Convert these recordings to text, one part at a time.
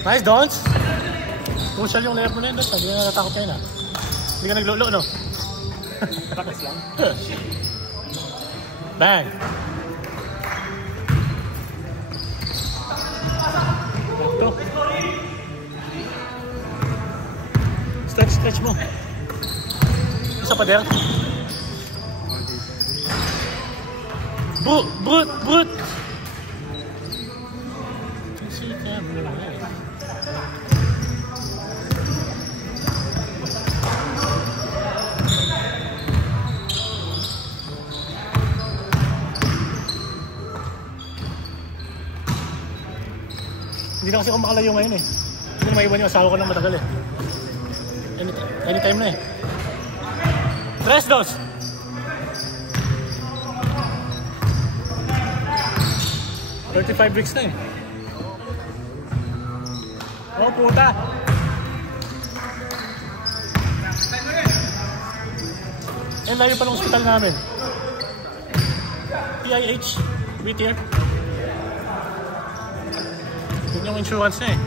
Nice, Dons. Crucial yung layup mo na yun, Dons. Hindi ka natatakot kayo na. Hindi ka naglulo, no? Tapos lang. Bang! Ito. Stretch mo. Isa pa der. Brut! Hindi na kasi ako makalayo ngayon eh. Hindi na maiwan yung asawa ko ng matagal eh. Anytime na eh. 3-2. $35 bricks na eh. Oh puta! Eh layo pa ng hospital namin. PIH, Whittier. Yun yung insurance na eh.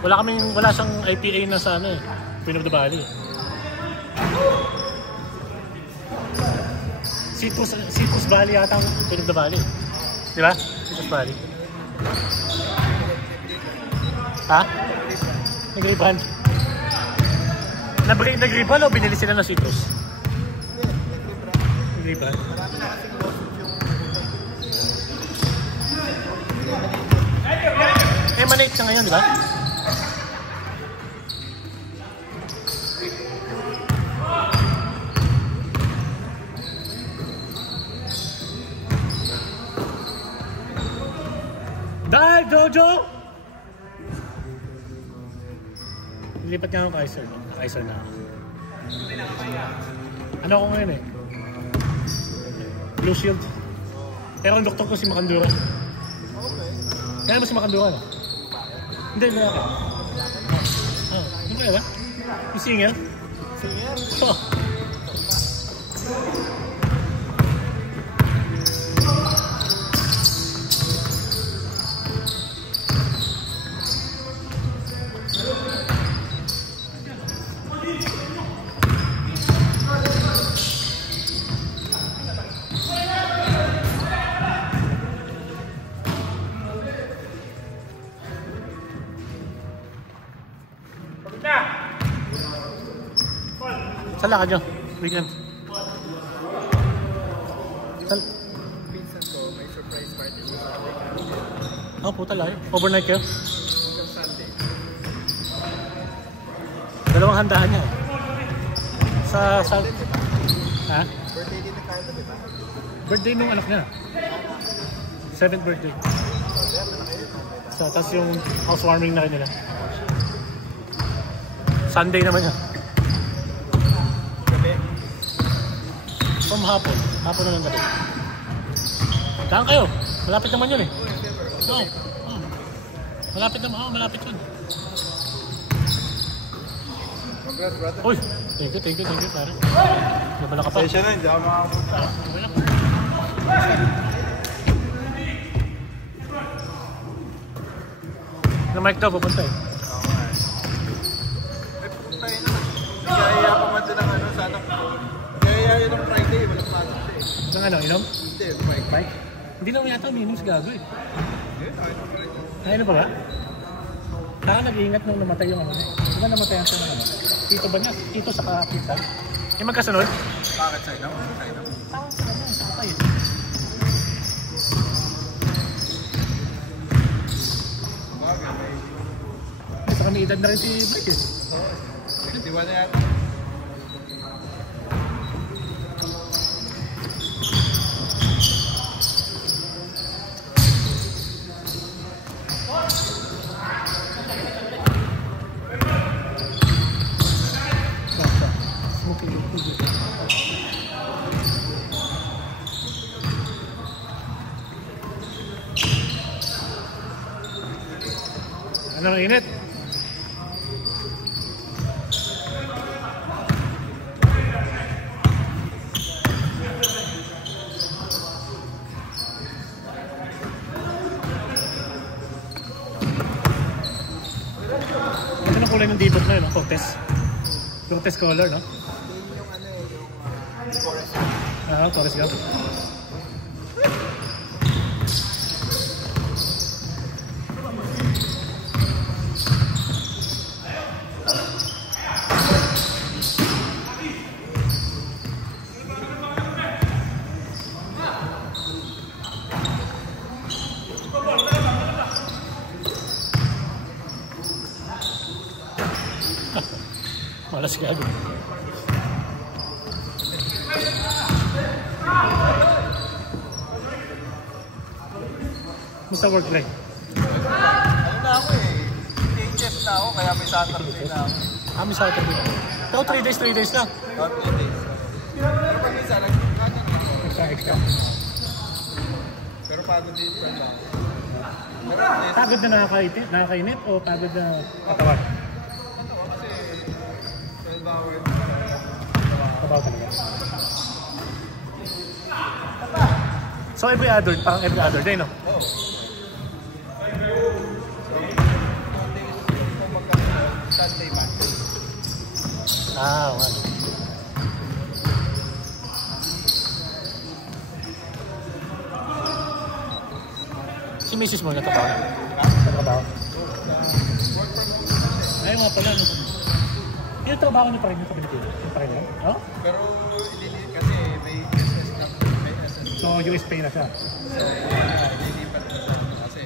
Wala siyang IPA na sa ano eh. Queen of the Valley. Citrus Valley yata ang Queen of the Valley. Di ba? Citrus Valley. Ha? Nag-riban? Nag-riban o binili sila ng citrus? Nag-riban? Emanate siya ngayon, di ba? Dive, Jojo! Lilipat nga ako Kaiser. Kaiser na ako. Ano ako ngayon eh? Blue Shield. Pero ang doktor ko si Makandura. Kaya ba si Makandura no? Hindi, hindi ako. Ano kaya ba? Yung singer? Singer? Oh. Saan lakad nyo? Weekend? Pinsan ko, may surprise party. Oh, puta layo. Overnight kayo? Hanggang Sunday. Dalawang handaan niya. Sa... Ha? Birthday din na kaya ito, diba? Birthday nung anak niya. 7th birthday. So, tapos yung housewarming na rin nila. Sunday naman yan. From hapon. Hapon na ng gabi. Daan kayo. Malapit naman yun eh. Oo. Malapit naman. Oo, malapit yun. Congrats, brother. Uy! Thank you, pare. Nabala ka pa. Session na, hindi ako makapunta. Na mic daw, pupunta eh. Ay, pupunta yun naman. Kaya pa man din ang ano, sana po. Kaya yun ang Friday, walang pasok siya eh. Nang ano, inom? Hindi, bike. Hindi naman yata umiinom si Gago eh. Ayun, Ano ba ba? Saka nag-iingat nung namatay yung ano. Di ba namatayan siya ng ano? Tito ba niya? Tito sa kapita? Yung magkasunod? Bakit sa inaw? Sa inaw? Tawang sa ano, sa kapay eh. Bakit? Sa kami edad na rin si Blake eh. Di ba na yata? Ano ang init? yung kulay ng dibot na yun, no? Cortez. Cortez color, no? Yun yung ano eh, yung forest. Forest Gump. Malas ka agad. Musta work rin? Ano na ako eh, THF na ako, kaya may Saturday na ako. May Saturday. Pero 3 days lang. 3 days. Pero pag minsan, nagkakanan na ako. Extra. Pero pagod din pa lang. Pagod na nakakainit o pagod na katawan? Kasi, halimbawa yun. Kabaw talaga. So every other day, no? Oo. Sunday match. Okay. Si Mrs. mo natabaw na? Natabaw? Ay, nga pala. Yung trabaho niyo pa rin sa Pilipinas? Yung pa rin yan? Oh? Pero, kasi may business na may SS. So, US pay na siya? So, ililipat na sa ano kasi.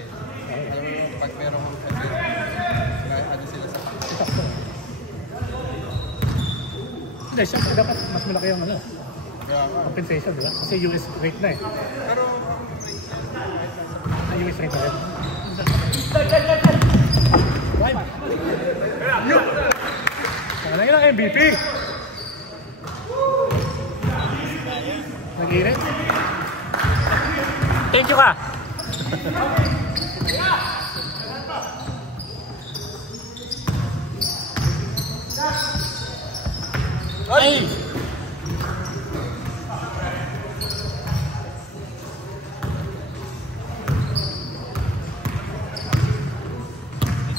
Alam mo, pag merong ano sila sa pang. Sakto. Hindi, syempre dapat mas malaki yung ano. Compensation, di ba? Kasi US rate na eh. Pero, US rate na rin. Ano yun ang MVP? Nag-iinit? Thank you ka! Ay!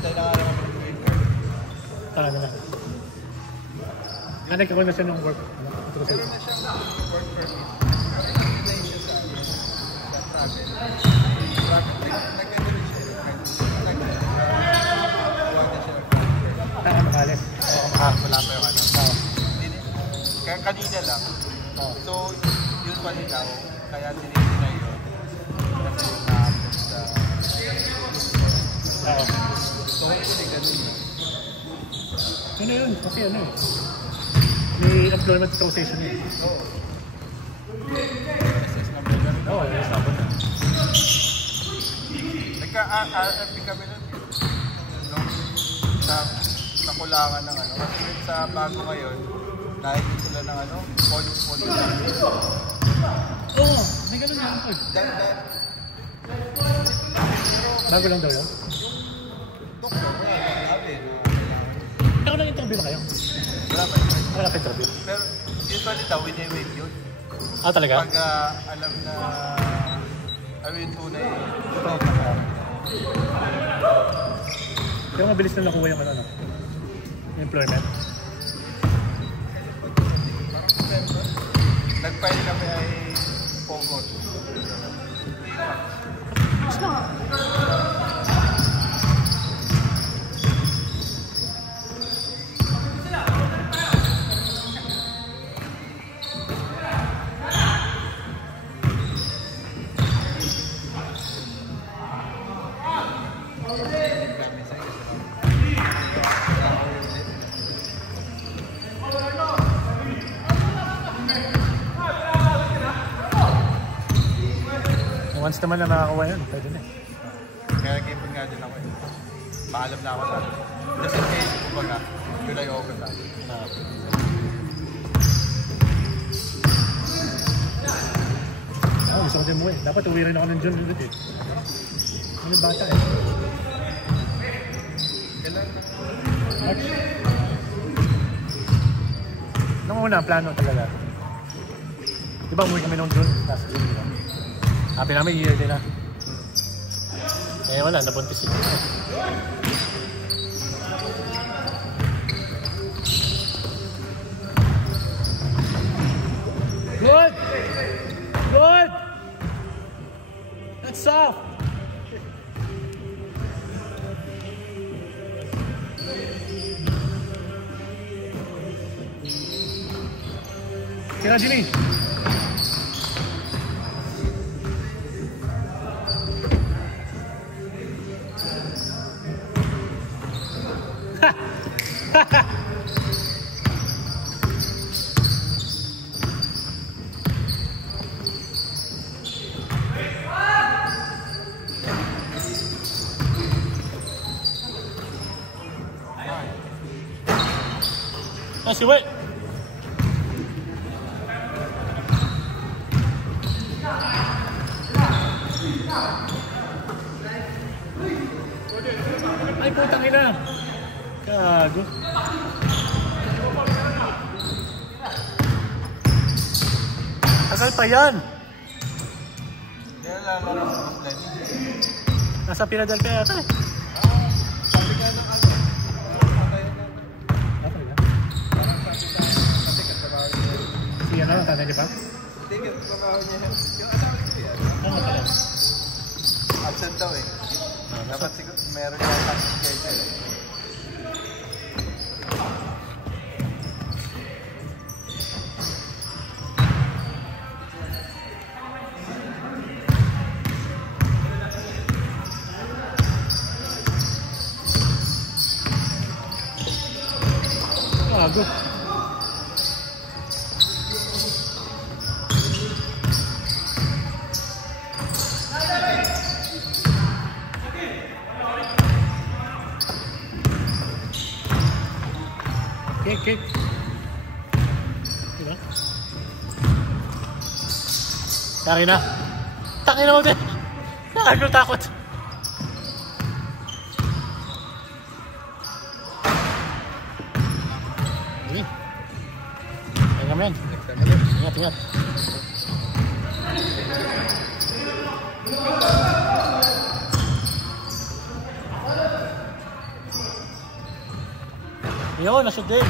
hintay na nga naman ng green card. Paano na? Nagkaroon na siya ng work. Meron na siyang work permit. Hindi siya sa travel. Nag-ganyan siya. Nag-gawa na siya ng travel. Makalis. Wala pa yung ano. Kanina lang. So, yun pa rin daw. Kaya tinigil na yun. Kasi na-upload sa... So, hindi ganun yun. Ano yun? Kasi ano eh. May employment association yun. Oo. SS number na rin. Oo, yes, ako na. Nagka-RFP kami nun. Sa kulangan ng ano. Kasi sa bago ngayon, dahil sila ng ano, points. Oo, may ganun yan po. Bago lang daw yun? Yung doktor, wala natin. Pero nang-interview na kayo? Wala pa yung price. Wala pa interview. Pero usually daw, wini-wait yun. Talaga? Pag alam na, yung tunay. Pero mabilis na nakuha yung ano, employment. Nag-file kami ay Pogot. Once naman na nakakuha yun, pwede na eh. Kaya nag-ipon nga din ako eh. Paalam na ako sa akin. Just in case, kumbaga, July, August na. Gusto ko din mo eh. Dapat uwi rin ako ng June ulit eh. Ano bata eh. Kailan na? March. Nung una, plano talaga. Diba umuwi kami nung June? Last June, diba? Happy namin year din na. Eh wala, nabuntis ito. Tira, Jimmy. Si Wei. Ay, putang ina. Gago. Tagal pa yan. Kaya lalo na sa planning. Nasa Philadelphia yata eh. Sabi ka ng ano. Ano yung tatay niya pa? Hindi, trabaho niya. Yung asawa niya. Ano pala? Absent daw eh. Dapat siguro meron yung tax schedule. Gago. Kick. Diba? Tari na. Tangin na mo din. Nakagul takot. Hindi. Kaya kami yan. Ingat. Yun, nashoot din.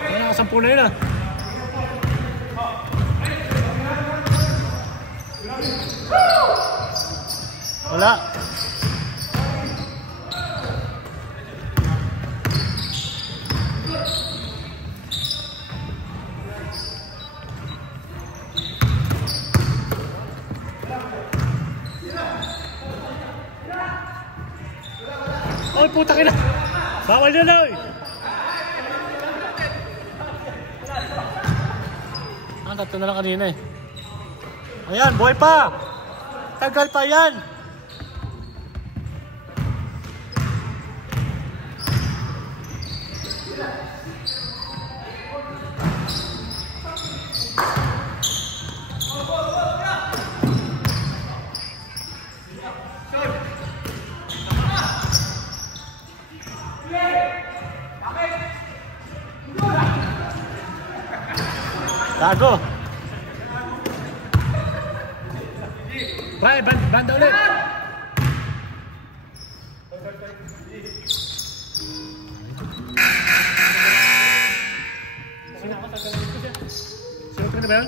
Ay, nakasampu na yun ah. Wala. Oy, puta ka na! Bawal na na, oy! Tatlo na lang kanina eh. Ayan, buhay pa! Tagal pa yan! Tago. Bye, banda ulit. Sino ba yan?